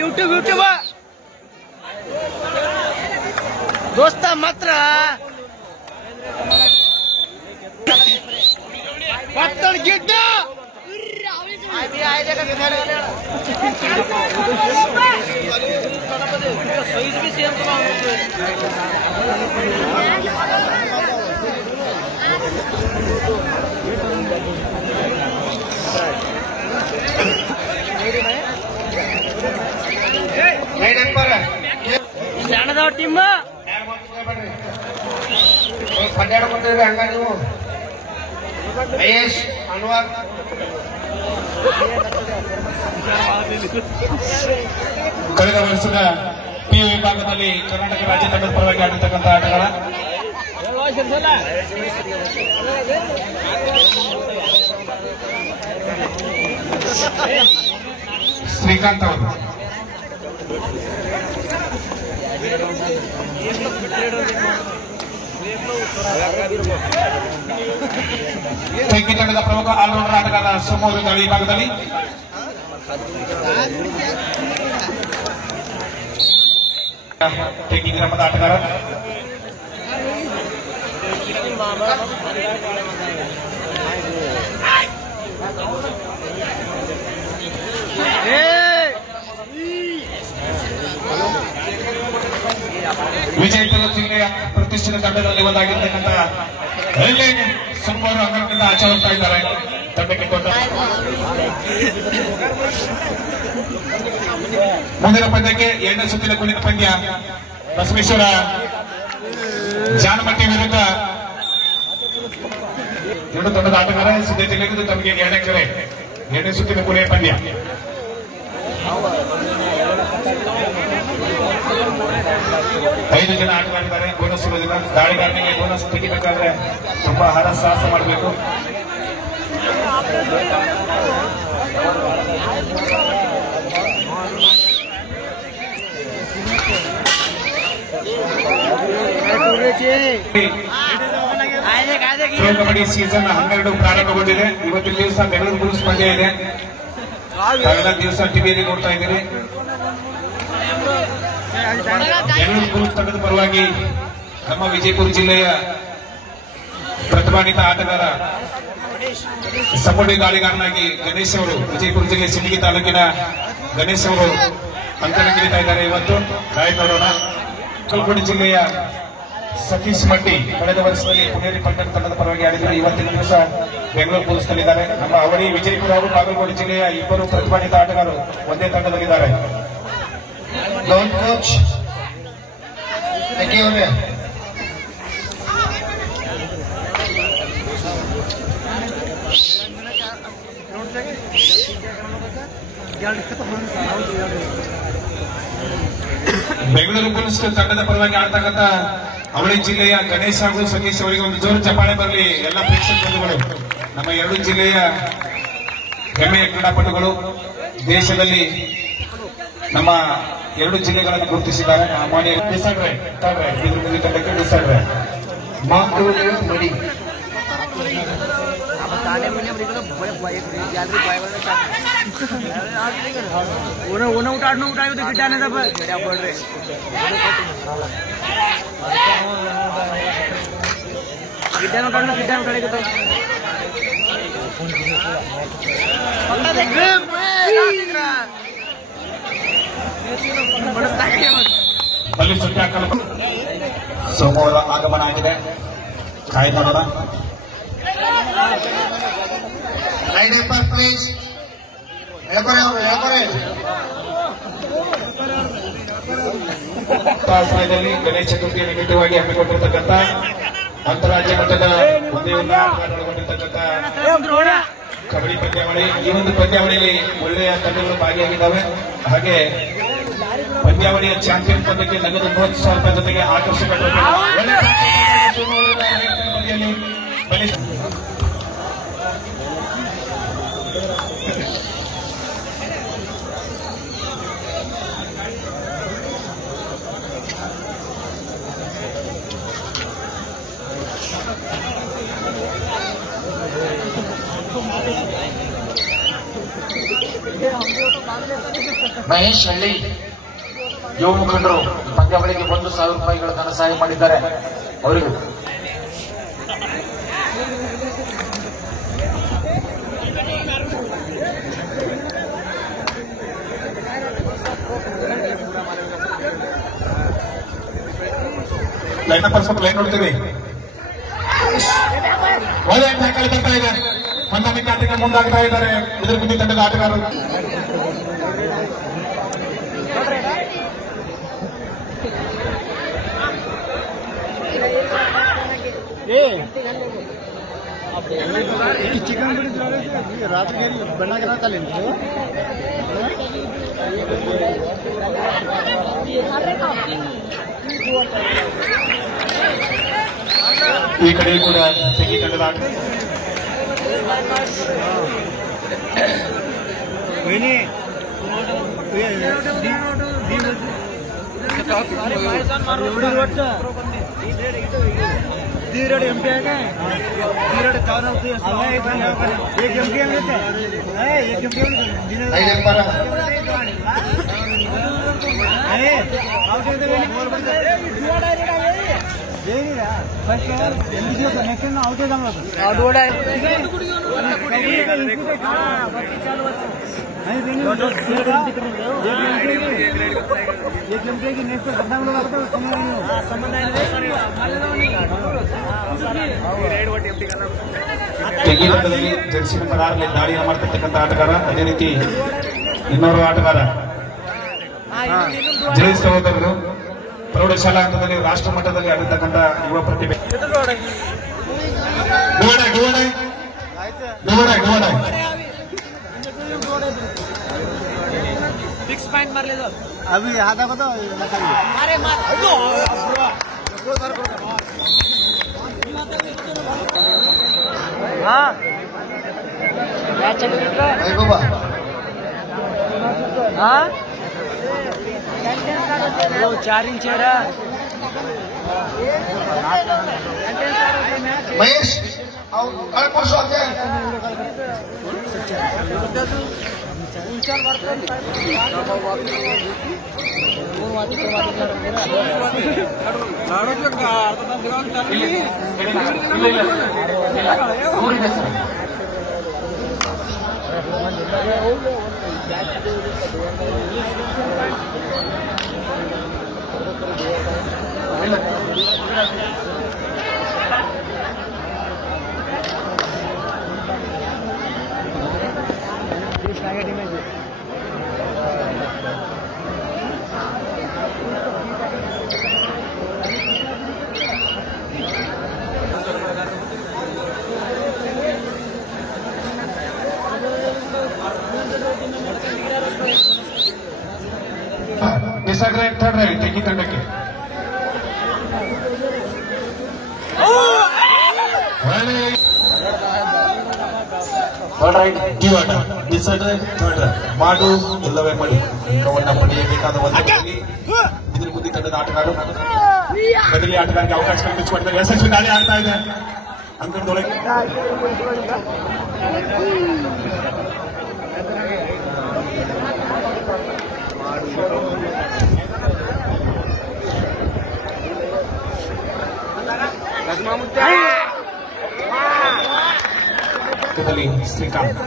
YouTube ದೋಸ್ತ ಮಾತ್ರ ಗಿಡ್ಡ size भी सेम ಜಾಣದವ ಟೀಮ್ ಪಡ್ಡಾಡ್ಕೊತಿದ್ರಿ ಹಂಗ ನೀವು ಮಹೇಶ್ ಅನ್ವರ್ ಕಳೆದ ವರ್ಷದ ಪಿಯು ವಿಭಾಗದಲ್ಲಿ ಕರ್ನಾಟಕ ರಾಜ್ಯ ತಂಡದ ಪರವಾಗಿ ಆಡಿರ್ತಕ್ಕಂಥ ಆಟಗಾರ ಶ್ರೀಕಾಂತ್ ಅವರು ಟೆಕ್ಕಿ ತಂಡದ ಪ್ರಮುಖ ಆಲ್ರೌಂಡರ್ ಆಟಗಾರ ಸೋಮವಾರ ದಾಳಿ ವಿಭಾಗದಲ್ಲಿ ಟೆಕ್ಕಿ ಗ್ರಾಮದ ಆಟಗಾರ ವಿಜಯಪುರ ಜಿಲ್ಲೆಯ ಪ್ರತಿಷ್ಠಿತ ತಂಡಗಳಲ್ಲಿ ಒಂದಾಗಿರ್ತಕ್ಕಂಥ ಹಳ್ಳಿ ಸೋಮವಾರ ಅಂಗಡಿಯಿಂದ ಆಚೆ ಹೋಗ್ತಾ ಇದ್ದಾರೆ ತಂಡಕ್ಕೆ ಕೊಟ್ಟ ಮುಂದಿನ ಪಂದ್ಯಕ್ಕೆ 2ನೇ ಸುತ್ತಿನ ಕೊನೆಯ ಪಂದ್ಯ ಬಸವೇಶ್ವರ ಜಾನಮಟ್ಟಿ ವಿರುದ್ಧ ಎರಡು ತಂಡದ ಆಟಗಾರ ಸಿದ್ಧತೆಯಲ್ಲಿದ್ದು ತಮಗೆ 2ನೇ ಸುತ್ತಿನ ಕೊನೆಯ ಪಂದ್ಯ ಐದು ಜನ ಆಟಗಾಡಿದ್ದಾರೆ ಬೋನಸ್ ಇರೋದಿಲ್ಲ ದಾಳಿಗಾರನಿಗೆ ಬೋನಸ್ ತೆಗಿಬೇಕಾದ್ರೆ ತುಂಬಾ ಹರಸಾಹಸ ಮಾಡಬೇಕು ಪ್ರೊ ಕಬಡ್ಡಿ ಸೀಸನ್ 12 ಪ್ರಾರಂಭಗೊಂಡಿದೆ ಇವತ್ತಿನ ದಿವಸ ಬೆಂಗಳೂರು ಬುಲ್ಸ್ ಪಂದ್ಯ ಇದೆ ಕಳೆದ ದಿವಸ ಟಿವಿಯಲ್ಲಿ ನೋಡ್ತಾ ಇದ್ದೀರಿ ಬೆಂಗಳೂರು ಬುಲ್ಸ್ ತಂಡದ ಪರವಾಗಿ ನಮ್ಮ ವಿಜಯಪುರ ಜಿಲ್ಲೆಯ ಪ್ರತಿಭಾನ್ವಿತ ಆಟಗಾರ ಸಪೋರ್ಟಿ ದಾಳಿಗಾರನಾಗಿ ಗಣೇಶ್ ಅವರು ವಿಜಯಪುರ ಜಿಲ್ಲೆ ಸಿಂದಗಿ ತಾಲೂಕಿನ ಗಣೇಶ್ ಅವರು ಅಂಕಣ ಗಿಳಿತಾ ಇದ್ದಾರೆ ಇವತ್ತು ಗಾಯಕ ನೋಡೋಣ ಕಲಬುರಗಿ ಜಿಲ್ಲೆಯ ಸತೀಶ್ ಮಟ್ಟಿ ಕಳೆದ ವರ್ಷದಲ್ಲಿ ಪುನೇರಿ ಪಟ್ಟಣ ತಂಡದ ಪರವಾಗಿ ಆಡಿದ್ದಾರೆ ಇವತ್ತಿನ ದಿವಸ ಬೆಂಗಳೂರು ಬುಲ್ಸ್ ನಲ್ಲಿದ್ದಾರೆ ನಮ್ಮ ಅವಳಿ ವಿಜಯಪುರ ಹಾಗೂ ಬಾಗಲಕೋಟೆ ಜಿಲ್ಲೆಯ ಇಬ್ಬರು ಪ್ರತಿಭಾನ್ವಿತ ಆಟಗಾರರು ಒಂದೇ ತಂಡದಲ್ಲಿದ್ದಾರೆ ಕೋಚ್ ಬೆಂಗಳೂರು ಬುಲ್ಸ್ ತಂಡದ ಪರವಾಗಿ ಆಡ್ತಕ್ಕಂಥ ಅವಳಿ ಜಿಲ್ಲೆಯ ಗಣೇಶ್ ಹಾಗೂ ಸತೀಶ್ ಅವರಿಗೆ ಒಂದು ಜೋರು ಚಪ್ಪಾಳೆ ಬರಲಿ ಎಲ್ಲ ಪ್ರೇಕ್ಷಕ ಬಂಧುಗಳು ನಮ್ಮ ಎರಡು ಜಿಲ್ಲೆಯ ಹೆಮ್ಮೆಯ ಕ್ರೀಡಾಪಟುಗಳು ದೇಶದಲ್ಲಿ ನಮ್ಮ ಎರಡು ಜಿಲ್ಲೆಗಳನ್ನು ಗುರುತಿಸಿದ್ದಾರೆ ಮಾನ್ಯ ಡಿಸಡ್ರೆ ತಂಡಕ್ಕೆ ಡಿಸಡ್ರೆ ಮಡಿ ಅಲ್ಲಿ ಸುಟ್ಟಿ ಹಾಕಲು ಸೋಮವಾರ ಆಗಮನ ಆಗಿದೆ ಕಾಯ್ದು ನೋಡೋಣ ಪ್ಲೀಸ್ ಸಮಯದಲ್ಲಿ ಗಣೇಶ ಚತುರ್ಥಿಯ ನಿಮಿತ್ತವಾಗಿ ಹಮ್ಮಿಕೊಂಡಿರ್ತಕ್ಕಂಥ ಅಂತಾರಾಜ್ಯ ಮಟ್ಟದ ಒಂದೇ ಒಂದು ಒಳಗೊಂಡಿರ್ತಕ್ಕಂಥ ಕಬಡ್ಡಿ ಪಂದ್ಯಾವಳಿ ಈ ಒಂದು ಪಂದ್ಯಾವಳಿಯಲ್ಲಿ ಒಳ್ಳೆಯ ತಂಡಗಳು ಭಾಗಿಯಾಗಿದ್ದಾವೆ ಹಾಗೆ ಪಂದ್ಯಾವಳಿಯ ಚಾಂಪಿಯನ್ ಪದಕ್ಕೆ ನಗದು 30,000 ರೂಪಾಯಿ ಜೊತೆಗೆ ಆಕರ್ಷಕ ಮಹೇಶ್ ಹಳ್ಳಿ ಯುವ ಮುಖಂಡರು ಪಂದ್ಯಾವಳಿಗೆ 1,000 ರೂಪಾಯಿಗಳ ಧನ ಸಹಾಯ ಮಾಡಿದ್ದಾರೆ. ಅವರಿಗೆ ಲೈನ್ ಅಪ್ ಸ್ವಲ್ಪ ಲೈನ್ ನೋಡ್ತೀವಿ. ಒಳ್ಳೆ ಟ್ಯಾಕಲ್ ಬರ್ತಾ ಇದೆ. ಹೊಂದಾಣಿಕೆ ಆಟಕ್ಕೆ ಮುಂದಾಗ್ತಾ ಇದ್ದಾರೆ ಎದುರುಗುಂದಿ ತಂಡದ ಆಟಗಾರರು. ಚಿಕನ್ ರಾತ್ರಿ ಬಣ್ಣಾಗಿರತ್ತಲ್ಲ ಈ ಕಡೆ ಕೂಡ ತೆಗಿ ತಂಡದ ಆಟ. ತೆಗಿ ತಂಡದಲ್ಲಿ ಜರ್ಸಿ ನಂಬರ್ 6 ದಾಳಿಯನ್ನು ಮಾಡ್ತಿರ್ತಕ್ಕಂಥ ಆಟಗಾರ. ಅದೇ ರೀತಿ ಇನ್ನೋರ್ವ ಆಟಗಾರ ಜೈ ಸಹೋದರರು ಪ್ರೌಢಶಾಲಾ ಹಂತದಲ್ಲಿ ರಾಷ್ಟ್ರ ಮಟ್ಟದಲ್ಲಿ ಆಡಿರ್ತಕ್ಕಂಥ ಯುವ ಪ್ರತಿಭೆ. फिक्स पॉइंट मार ले दो अभी आधा को तो अरे मार हाँ क्या चल रहा है बाबा हाँ 4 इंच है महेश कल परसों आते हैं ಡಿಸೈಡ್ ಥರ್ಡ್ ರೈಟ್ ತೆಗಿ ತಂಡಕ್ಕೆ. ಮಾಡು ಎಲ್ಲವೇ ಮಾಡಿ ಅಂಕವನ್ನ ಪಡೆಯಬೇಕಾದ ಒಂದರಲ್ಲಿ ಎದುರುಗುಂದಿ ತಂಡದ ಆಟಗಾರರು ಬದಲಿ ಆಟಗಾರರಿಗೆ ಅವಕಾಶ ಕಲ್ಪಿಸಿಕೊಡ್ತಾರೆ. ಯಶಸ್ವಿ ದಾಳಿ ಆಗ್ತಾ ಇದೆ ಅಂಕಣದೊಳಗೆ. ಶ್ರೀಕಾಂತ್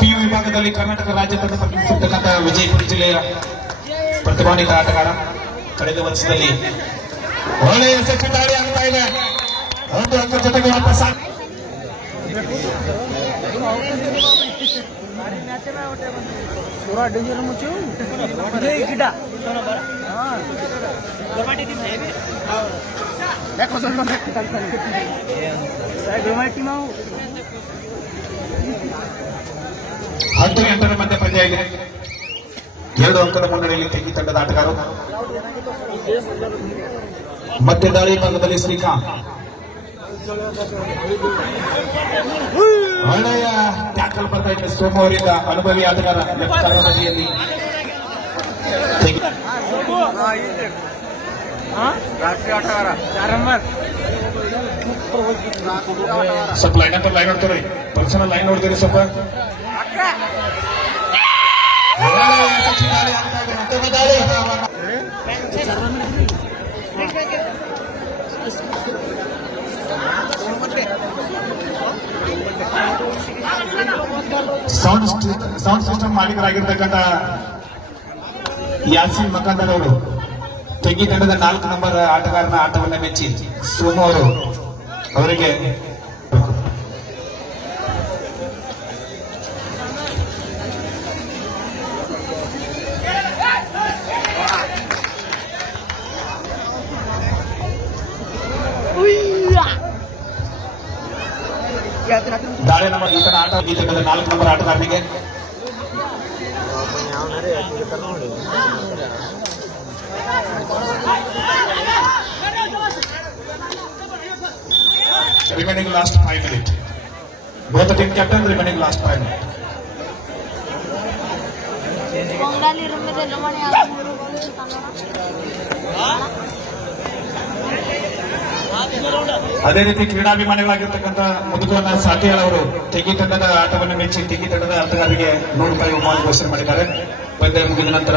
ಪಿಯು ವಿಭಾಗದಲ್ಲಿ ಕರ್ನಾಟಕ ರಾಜ್ಯ ತಂಡ ಪ್ರತಿನಿಧಿಸಿರ್ತಕ್ಕಂಥ ವಿಜಯಪುರ ಜಿಲ್ಲೆಯ ಪ್ರತಿಭಾನ್ವಿತ ಆಟಗಾರ. ಕಳೆದ ವರ್ಷದಲ್ಲಿ ಒಳ್ಳೆಯ ಯಶಸ್ವಿ ದಾಳಿ ಆಗ್ತಾ ಇದೆ. ಒಂದು ಅಂಕ ಜೊತೆಗೆ ವಾಪಸ್ पूरा डेंजर मुझे गिटा देखो सर मैं साइड में टीम आओ 10-8 ಮಧ್ಯ ಪಂದ್ಯ ಇದೆ. 2 ಅಂಕದ ಮುನ್ನಡೆಯಲ್ಲಿ ತೆಗಿ ತಂಡದ ಆಟಗಾರರು. ಮಧ್ಯ ದಾಳಿ ಭಾಗದಲ್ಲಿ ಶ್ರೀಕಾಂತ್ ಒಳ್ಳೆಯ ಟ್ಯಾಕಲ್ ಬರ್ತಾ ಇದೆ ಸೋಮ ಅವರಿಂದ. ಅನುಭವಿ ಆಟಗಾರ ಲೆಫ್ಟ್ ಬದಿಯಲ್ಲಿ ರಾಷ್ಟ್ರೀಯ ಆಟಗಾರ 4 ನಂಬರ್ ಸ್ವಲ್ಪ ಲೈನ್ ಅಪ್ ಲೈನ್ ನೋಡ್ತಾರೆ. ಪರ್ಸನಲ್ ಲೈನ್ ನೋಡ್ತೀರಿ ಸ್ವಲ್ಪ ಒಳ್ಳೆಯ ಯಶಸ್ವಿ ದಾಳಿ ಆಗ್ತಾ ಇದೆ. ಮತ್ತೊಮ್ಮೆ ದಾಳಿ. ಸೌಂಡ್ ಸಿಸ್ಟಮ್ ಮಾಲೀಕರಾಗಿರ್ತಕ್ಕಂಥ ಯಾಸಿನ್ ಮಕಾಂದರ್ ಅವರು ತೆಗಿ ತಂಡದ 4 ನಂಬರ್ ಆಟಗಾರನ ಆಟವನ್ನು ಮೆಚ್ಚಿ ಸೋಮು ಅವರು ಅವರಿಗೆ ದಾಳಿ ನಂಬರ್ ಈತನ ಆಟ ಈ ತಂಡದ 4 number ಆಟಗಾರನಿಗೆ remaining last 5 minutes. Both the team captain remaining last 5 minutes. ಅದೇ ರೀತಿ ಕ್ರೀಡಾಭಿಮಾನಿಗಳಾಗಿರ್ತಕ್ಕಂಥ ಮುದುಕನ ಸಾಟಿಯಾಳ ಅವರು ತೆಗಿ ತಂಡದ ಆಟವನ್ನು ಮೆಚ್ಚಿ ತೆಗಿ ತಂಡದ ಆಟಗಾರರಿಗೆ 100 ರೂಪಾಯಿ ಬಹುಮಾನ ಘೋಷಣೆ ಮಾಡಿದ್ದಾರೆ. ಪಂದ್ಯ ಮುಗಿದ ನಂತರ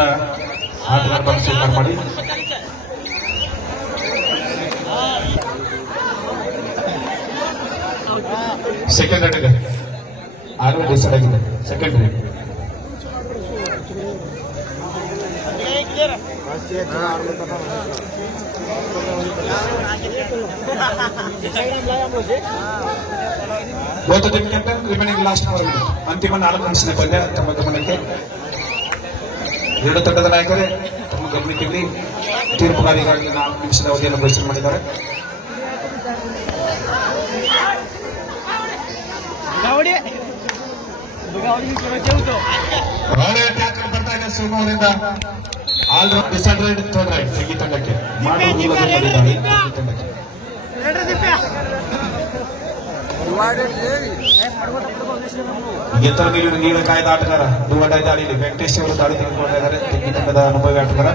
ಆಟಗಾರ ಬಂದು ಸ್ವೀಕಾರ ಮಾಡಿ. ಸೆಕೆಂಡ್ ರೇಟ್ ಇದೆ, ಆಗಲೇ ಡಿಸೈಡ್ ಆಗಿದೆ. Second rate both team captain remaining last 4 minutes. ಅಂತಿಮ 4 ನಿಮಿಷದ ಪಂದ್ಯ ತಮ್ಮ ಗಮನಕ್ಕೆ. ಎರಡು ತಂಡದ ನಾಯಕರೇ ತಮ್ಮ ಗಮನಕ್ಕೆ ತೀರ್ಪುಗಾರಿಗಾಗಿ 4 ನಿಮಿಷದ ಅವಧಿಯನ್ನು ಘೋಷಣೆ ಮಾಡಿದ್ದಾರೆ. ಒಳ್ಳೆಯ ಟ್ಯಾಕಲ್ ಬರ್ತಾ ಇದೆ ಸೋಮು ಅವರಿಂದ. All round decided third right ತೆಗಿ ತಂಡಕ್ಕೆ ಎತ್ತರ ನೀಡಿದ ಕಾಯ್ದ ಆಟಗಾರ ದುವಡ್ಡ ದಾಳಿಯಲ್ಲಿ ವೆಂಕಟೇಶ್ ಅವರು ದಾಳಿ ತೆಗೆದುಕೊಳ್ತಾ ಇದ್ದಾರೆ. ತೆಗಿ ತಂಡದ ಅನುಭವಿ ಆಟಗಾರ.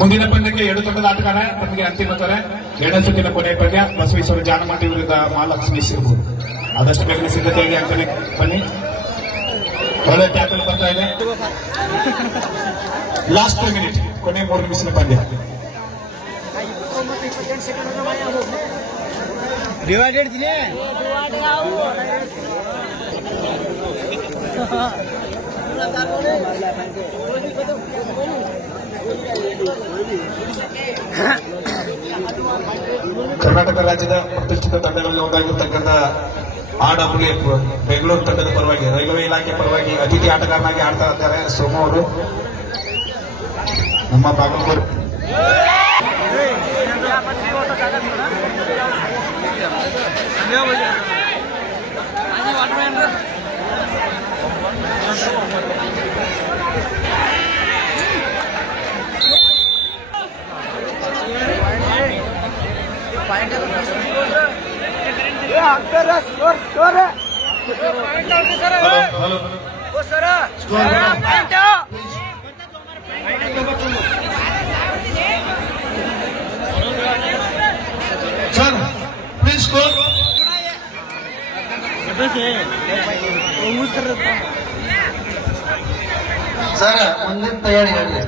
ಮುಂದಿನ ಪಂದ್ಯಕ್ಕೆ 2 ತಂಡದ ಆಟಗಾರ ಪಂದ್ಯಕ್ಕೆ ಅಂತಿಮ ಕರೆ. 2ನೇ ಸುತ್ತಿನ ಕೊನೆಯ ಪಂದ್ಯ ಬಸವೇಶ್ವರ ಜಾನಮಟ್ಟಿ ವಿರುದ್ಧ ಮಹಾಲಕ್ಷ್ಮಿ ಸಿರ್ಬೂರು. ಆದಷ್ಟು ಬೇಗನೆ ಸಿದ್ಧತೆಯಾಗಿ ಅಂಕಣೆ ಬನ್ನಿ. ಒಳ್ಳೆ ಟ್ಯಾಕಲ್ ಬರ್ತಾ ಇದೆ. ಲಾಸ್ಟ್ 3 minutes, ಕೊನೆ 3 ನಿಮಿಷದ ಪಂದ್ಯ. ಡಿವೈಡೆಡ್ ದಿನೇ ಕರ್ನಾಟಕ ರಾಜ್ಯದ ಪ್ರತಿಷ್ಠಿತ ತಂಡಗಳಲ್ಲಿ ಒಂದಾಗಿರ್ತಕ್ಕಂಥ ಆಡಬ್ಲ್ಯೂ ಬೆಂಗಳೂರು ತಂಡದ ಪರವಾಗಿ ರೈಲ್ವೆ ಇಲಾಖೆ ಪರವಾಗಿ ಅತಿಥಿ ಆಟಗಾರನಾಗಿ ಆಡ್ತಾ ಇದ್ದಾರೆ ಸೋಮು ಅವರು. ನಮ್ಮ ಬಾಗಲಕೋಟೆ ಸರ್ ಮುಂದಿನ ತಯಾರಿ ಹೇಳಿ.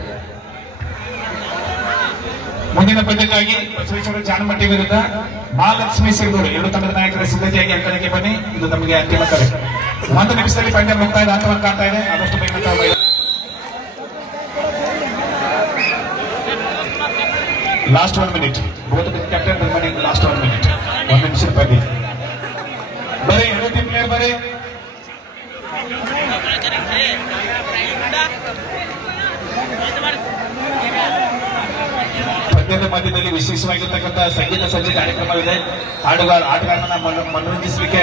ಮುಂದಿನ ಪಂದ್ಯಕ್ಕಾಗಿ ಬಸವೇಶ್ವರ ಜಾನಮಟ್ಟಿ ವಿರುದ್ಧ ಮಹಾಲಕ್ಷ್ಮಿ ಸಿರ್ಬೂರು 2 ತಂಡದ ನಾಯಕರ ಸಿದ್ಧತೆಯಾಗಿ ಅಂಕಣಕ್ಕೆ ಬನ್ನಿ. ಇದು ನಮಗೆ ಅಂತಿಮ ಕರೆ. 1 ನಿಮಿಷದಲ್ಲಿ ಪಂದ್ಯ ಮುಕ್ತಾಯ ಹಂತವನ್ನು ಕಾಣ್ತಾ ಇದೆ. ಆದಷ್ಟು ಬೇಗ last 1 minute. Both captain remaining last 1 minute. 1 ನಿಮಿಷದ ಪಂದ್ಯ. ಬರೀ 2 ಟೀಮ್ ಪ್ಲೇಯರ್ ಬರೀ. ಪಂದ್ಯದ ಮಧ್ಯದಲ್ಲಿ ವಿಶೇಷವಾಗಿರ್ತಕ್ಕಂಥ ಸಂಗೀತ ಸಂಜೆ ಕಾರ್ಯಕ್ರಮವಿದೆ. ಆಟಗಾರನ ಮನರಂಜಿಸಲಿಕ್ಕೆ